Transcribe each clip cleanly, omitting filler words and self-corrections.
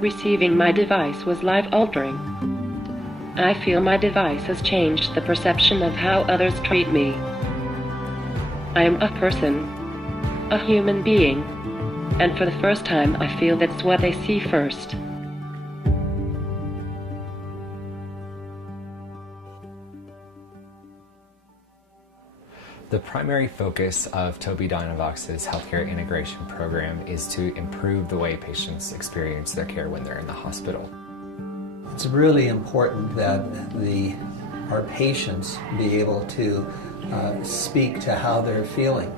Receiving my device was life-altering. I feel my device has changed the perception of how others treat me. I am a person, a human being, and for the first time I feel that's what they see first. The primary focus of Tobii Dynavox's healthcare integration program is to improve the way patients experience their care when they're in the hospital. It's really important that our patients be able to speak to how they're feeling.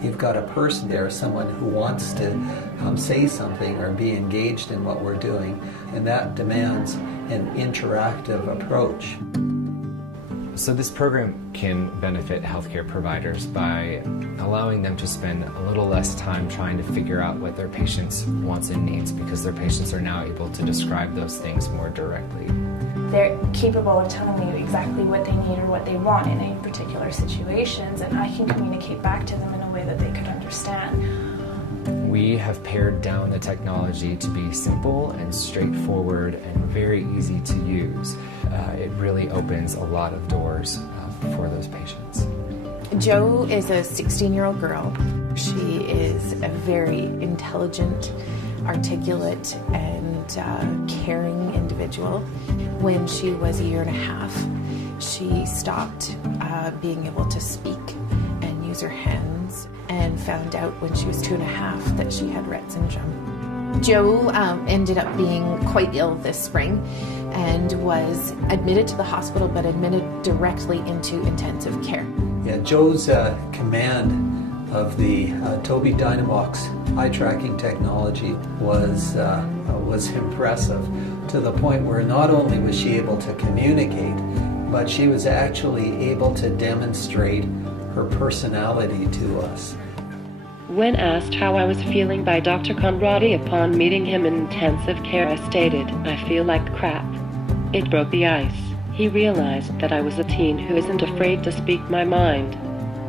You've got a person there, someone who wants to say something or be engaged in what we're doing, and that demands an interactive approach. So this program can benefit healthcare providers by allowing them to spend a little less time trying to figure out what their patients' wants and needs, because their patients are now able to describe those things more directly. They're capable of telling me exactly what they need or what they want in any particular situations, and I can communicate back to them in a way that they could understand. We have pared down the technology to be simple and straightforward and very easy to use. It really opens a lot of doors for those patients. Jo is a 16-year-old girl. She is a very intelligent, articulate, and caring individual. When she was a year and a half, she stopped being able to speak and use her hands, and found out when she was 2.5 that she had Rett syndrome. Jo ended up being quite ill this spring and was admitted to the hospital, but admitted directly into intensive care. Yeah, Jo's command of the Tobii Dynavox eye tracking technology was impressive, to the point where not only was she able to communicate, but she was actually able to demonstrate her personality to us. When asked how I was feeling by Dr. Conradi upon meeting him in intensive care, I stated, "I feel like crap." It broke the ice. He realized that I was a teen who isn't afraid to speak my mind.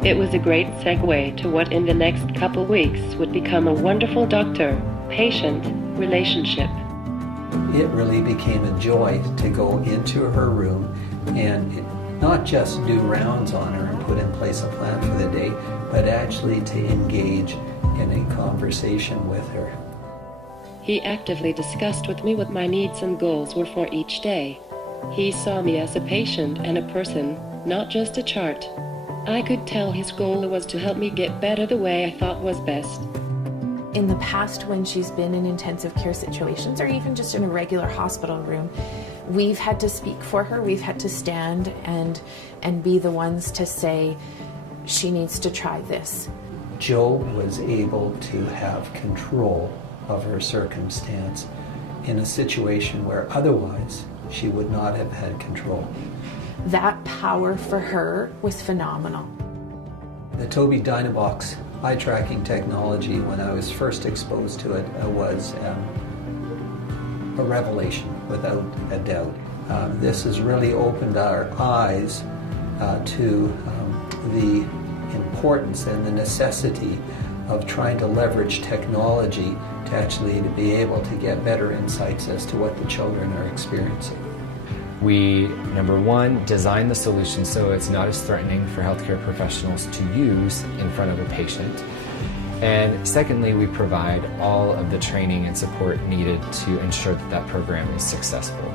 It was a great segue to what in the next couple weeks would become a wonderful doctor-patient relationship. It really became a joy to go into her room and not just do rounds on her and put in place a plan for the day, but actually to engage in a conversation with her. He actively discussed with me what my needs and goals were for each day. He saw me as a patient and a person, not just a chart. I could tell his goal was to help me get better the way I thought was best. In the past, when she's been in intensive care situations, or even just in a regular hospital room, we've had to speak for her. We've had to stand and be the ones to say, she needs to try this. Jo was able to have control of her circumstance in a situation where otherwise she would not have had control. That power for her was phenomenal. The Tobii Dynavox eye tracking technology, when I was first exposed to it, was a revelation without a doubt. This has really opened our eyes to the importance and the necessity of trying to leverage technology to actually be able to get better insights as to what the children are experiencing. We, number one, design the solution so it's not as threatening for healthcare professionals to use in front of a patient. And secondly, we provide all of the training and support needed to ensure that that program is successful.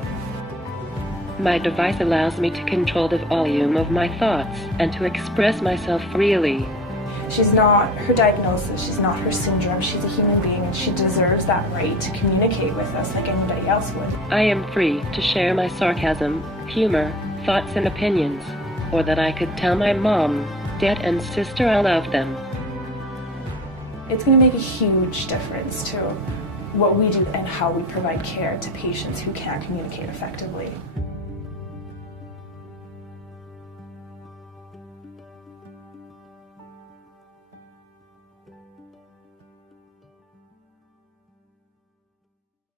My device allows me to control the volume of my thoughts and to express myself freely. She's not her diagnosis, she's not her syndrome, she's a human being, and she deserves that right to communicate with us like anybody else would. I am free to share my sarcasm, humor, thoughts and opinions, or that I could tell my mom, dad and sister I love them. It's going to make a huge difference to what we do and how we provide care to patients who can't communicate effectively.